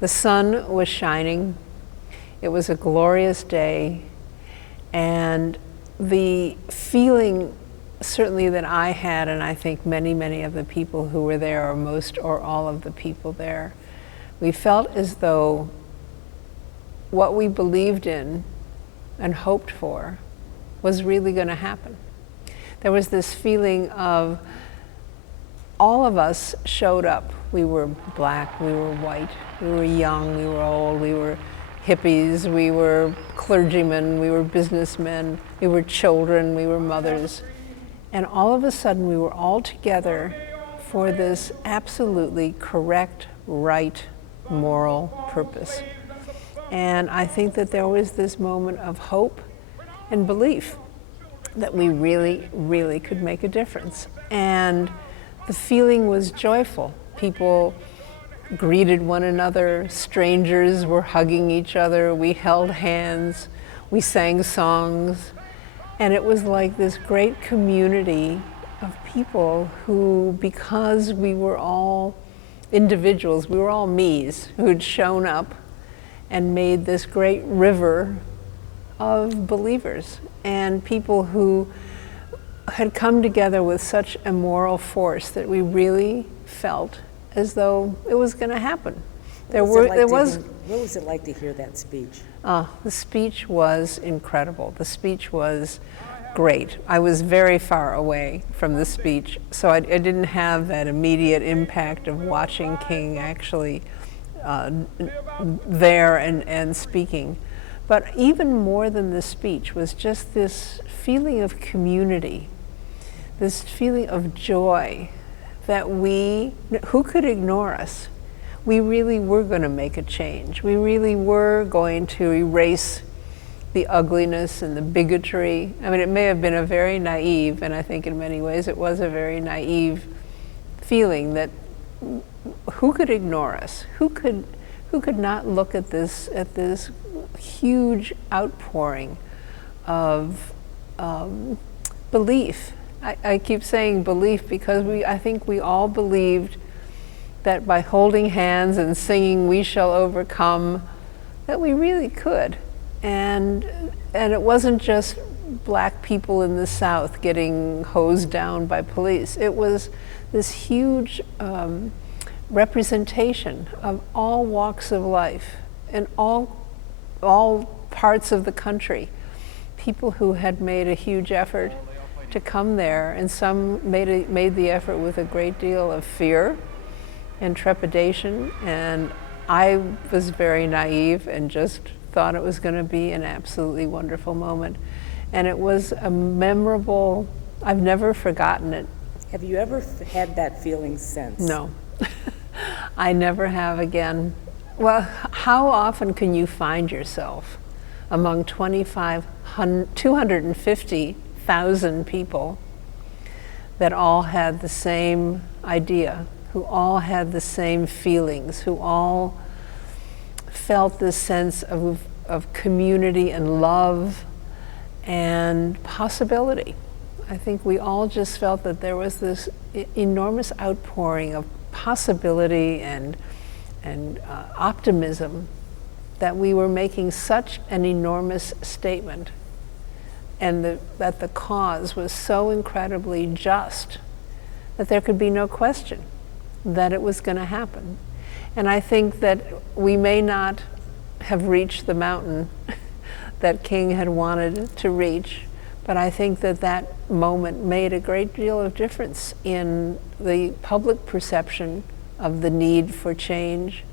The sun was shining. It was a glorious day. And the feeling certainly that I had, and I think many, many of the people who were there, or most or all of the people there, we felt as though what we believed in and hoped for was really going to happen. There was this feeling of all of us showed up. We were black, we were white, we were young, we were old, we were hippies, we were clergymen, we were businessmen, we were children, we were mothers. And all of a sudden we were all together for this absolutely correct, right, moral purpose. And I think that there was this moment of hope and belief that we really, really could make a difference. And the feeling was joyful. People greeted one another, strangers were hugging each other, we held hands, we sang songs, and it was like this great community of people who, because we were all individuals, we were all me's who'd shown up and made this great river of believers and people who had come together with such a moral force that we really felt as though it was going to happen. What was it like to hear that speech? The speech was incredible. The speech was great. I was very far away from the speech, so I didn't have that immediate impact of watching King actually there and speaking. But even more than the speech was just this feeling of community, this feeling of joy that who could ignore us? We really were going to make a change. We really were going to erase the ugliness and the bigotry. I mean, it may have been a very naive, and I think in many ways it was a very naive feeling that who could ignore us? Who could not look at this huge outpouring of belief? I keep saying belief because I think we all believed that by holding hands and singing "We Shall Overcome," that we really could. And it wasn't just black people in the South getting hosed down by police. It was this huge representation of all walks of life and all parts of the country. People who had made a huge effort to come there, and some made the effort with a great deal of fear and trepidation, and I was very naive and just thought it was going to be an absolutely wonderful moment. And it was a memorable, I've never forgotten it. Have you ever had that feeling since? No. I never have again. Well, how often can you find yourself among 250,000 people that all had the same idea, who all had the same feelings, who all felt this sense of community and love and possibility? I think we all just felt that there was this enormous outpouring of possibility and optimism, that we were making such an enormous statement, and that the cause was so incredibly just that there could be no question that it was going to happen. And I think that we may not have reached the mountain that King had wanted to reach, but I think that that moment made a great deal of difference in the public perception of the need for change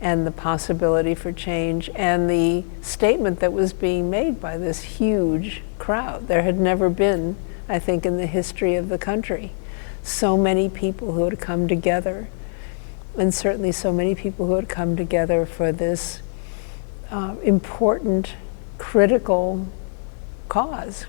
and the possibility for change, and the statement that was being made by this huge crowd. There had never been, I think, in the history of the country, so many people who had come together, and certainly so many people who had come together for this important, critical cause.